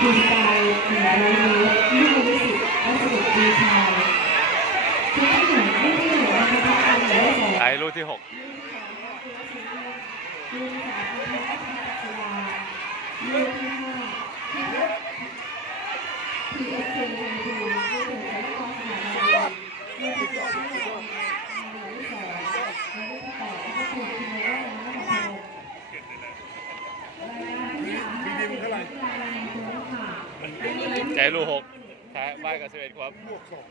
คุณกายหนึ่งร้อยเมตรลูกวิสิตวัสดุดีชายชุดที่หนึ่งลูกที่หนึ่งนะคะพันาหมายเลขสองไอ้ลูกที่หกลูกที่สามคือพัฒนาศิลาลูกที่ห้าพีเอสพีเอสเคทูลูกที่หนึ่งสารคามสถาบันลูกที่สองหมายเลขสองหมายเลขที่แปดก็คือคุณวราน้ำมันมีดิมเท่าไหร่ ใจลูกหกแท้บ้านกับสิบเอ็ดครับบวกสอง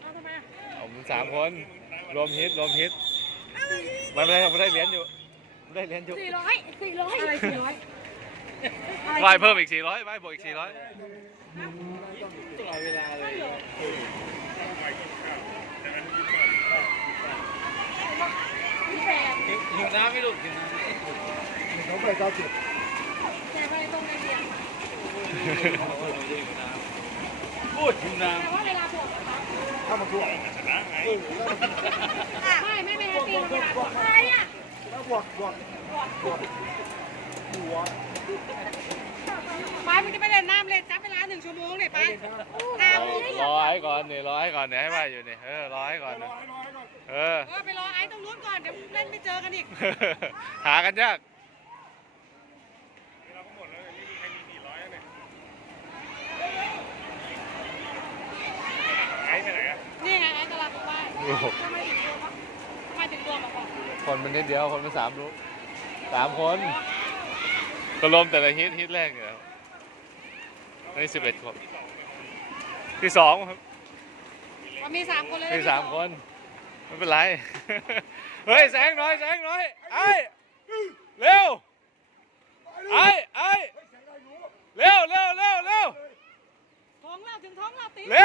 ผมสามคน รวมฮิตรวมฮิตไม่เป็นไรครับไม่ได้เหรียญอยู่ไม่ได้เหรียญอยู่สี่ร้อยสี่ร้อยอะไรสี่ร้อยไหวเพิ่มอีกสี่ร้อยไหวบวกอีกสี่ร้อยตลอดเวลาเลยพี่แฟนหิวน้ำไม่ลูกหิวน้เขาไปเก้าเจ็ด แกไปตรงในเบียร์ำ พูดหิวน้แต่ว่าเวลาบวกนะคะถ้ามันบวกเออไม่ไม่ไม่ให้ตีเวลาบวกอะไรอะแล้วบวกบวกบวกหัวไปมึงจะไปเล่นน้ำเลยจับเวลาหนึ่งชั่วโมงเลยไปห้าโมงำรอให้ก่อนนี่รอให้ก่อนเนี่ยให้ไหวอยู่นี่เออรอให้ก่อนนะร้อยร้อยก่อนเออ เออไปรอไอ้ตรงนู้นก่อนเดี๋ยวเล่นไม่เจอกันอีก หากันยาก นี่ไงไอ้กำ ลังไปทำไมถึงตัวทำไมถึงตัวมาก่อนคนมันนิดเดียวคนมันสามลูกสามคน ก็รวมแต่ละฮิตฮิตแรกเนี่ยครับนี่สิบเอ็ดคนที่สองครับมันมีสามคนเลยที่สามคนไม่เป็นไร เฮ้ย แสงหน่อย แสงหน่อย ไอ้เร็ว ไอ้ไอ้เร็วเร็วเร็วเร็วท้องเราถึงท้องเราตีเร็ว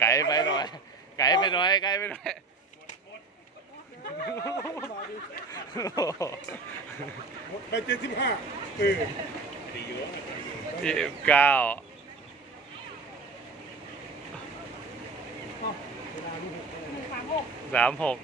ไกลไปหน่อย ไกลไปหน่อยไกลไปหน่อยหมดไปเจ็ดสิบห้าเออยี่สิบเก้าหนึ่งสามหกสามหก